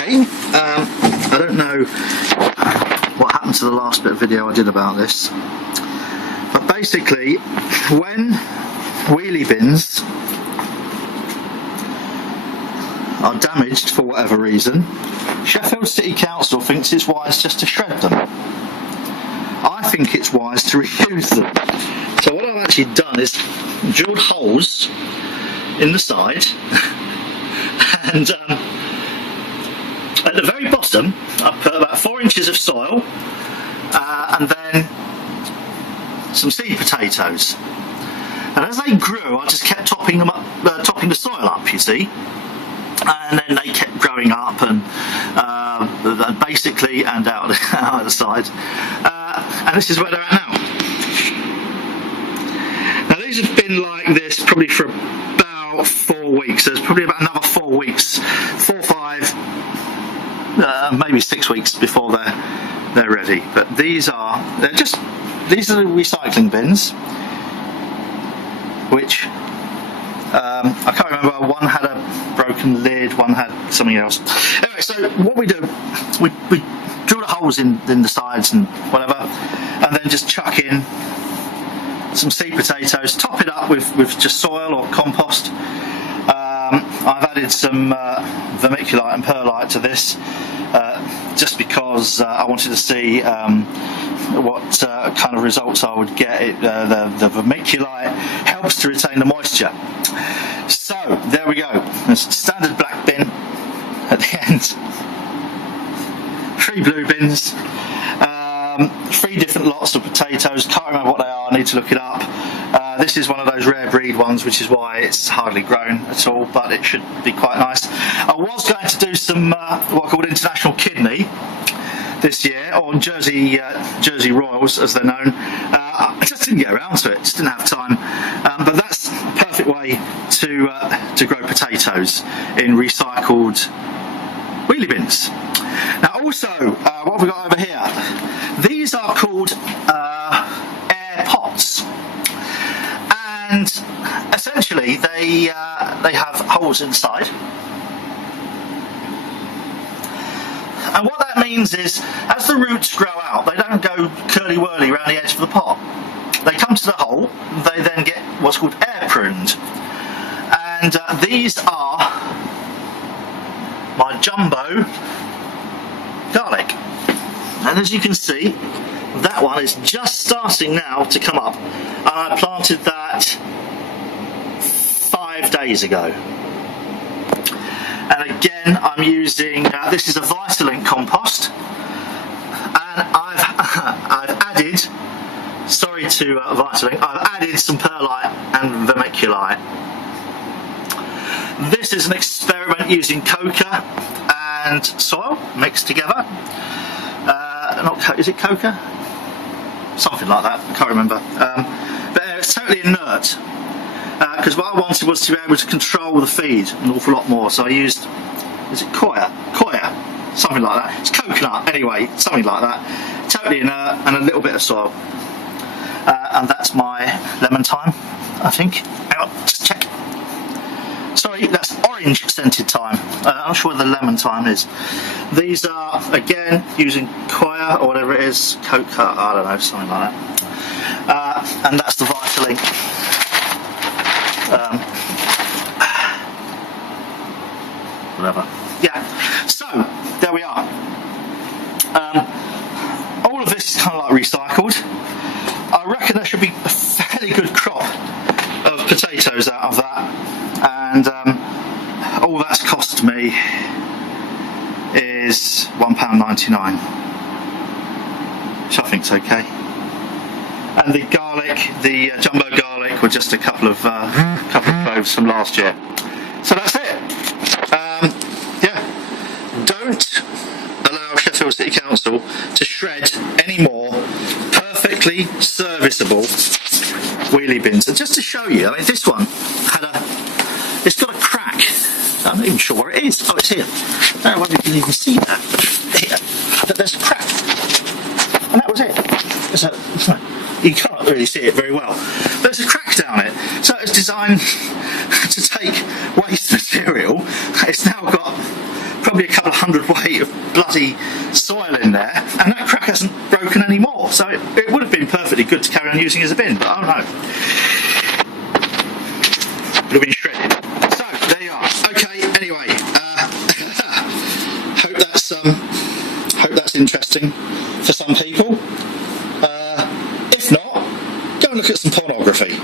Okay, I don't know what happened to the last bit of video I did about this, but basically when wheelie bins are damaged for whatever reason, Sheffield City Council thinks it's wise just to shred them. I think it's wise to reuse them. So what I've actually done is drilled holes in the side and at the very bottom I put about 4 inches of soil and then some seed potatoes, and as they grew I just kept topping them up, topping the soil up, you see, and then they kept growing up and basically and out the side, and this is where they're at now. Now these have been like this probably for about 4 weeks. There's probably about another 4 weeks, 4, 5, maybe 6 weeks before they're ready. But these are the recycling bins, which I can't remember. One had a broken lid, one had something else. Anyway, so what we do, we drill the holes in the sides and whatever, and then just chuck in some seed potatoes, top it up with just soil or compost. I've added some vermiculite and perlite to this just because I wanted to see what kind of results I would get. The vermiculite helps to retain the moisture. So there we go. There's a standard black bin at the end, 3 blue bins, 3 different lots of potatoes. Can't remember what they are, I need to look it up. This is one of those rare breed ones, which is why it's hardly grown at all, but it should be quite nice. I was going to do some what I called international kidney this year, or Jersey Royals as they're known. I just didn't get around to it, just didn't have time, but that's a perfect way to grow potatoes in recycled wheelie bins. Now also, what have we got over here? These are called air pots, and essentially they have holes inside. And what that means is, as the roots grow out, they don't go curly-whirly around the edge of the pot. They come to the hole, they then get what's called air pruned. And these are my jumbo garlic. And as you can see, that one is just starting now to come up. And I planted that 5 days ago. And again, I'm using, this is a Vitalink compost, and I've added, sorry to Vitalink, I've added some perlite and vermiculite. This is an experiment using coca and soil mixed together. Is it coca? Something like that, I can't remember. But it's totally inert. Because what I wanted was to be able to control the feed an awful lot more, so I used, is it Koya? Something like that. It's coconut, anyway, something like that. Totally inert, and a little bit of soil. And that's my lemon thyme, I think. Hang on, just check. Sorry, that's orange scented thyme. I'm not sure where the lemon thyme is. These are, again, using Koya, or whatever it is, coca, I don't know, something like that. And that's the Vitalink. Whatever. Yeah, so there we are. All of this is kind of like recycled. I reckon there should be a fairly good crop of potatoes out of that, and all that's cost me is £1.99, which I think's okay. And the garlic, the jumbo garlic, were just a couple of cloves from last year. So that's it. Yeah, don't allow Sheffield City Council to shred any more perfectly serviceable wheelie bins. And just to show you, I mean, this one it's got a crack. I'm not even sure where it is. Oh, it's here. I don't know whether you can even see that. Here, but there's a crack, and that was it. You can't really see it very well. There's a crack down it. So it's designed to take waste material. It's now got probably a couple of hundredweight of bloody soil in there, and that crack hasn't broken anymore. So it would have been perfectly good to carry on using as a bin, but oh no. Would have been shredded. So there you are. Okay, anyway, hope that's interesting for some people. If not, go and look at some pornography.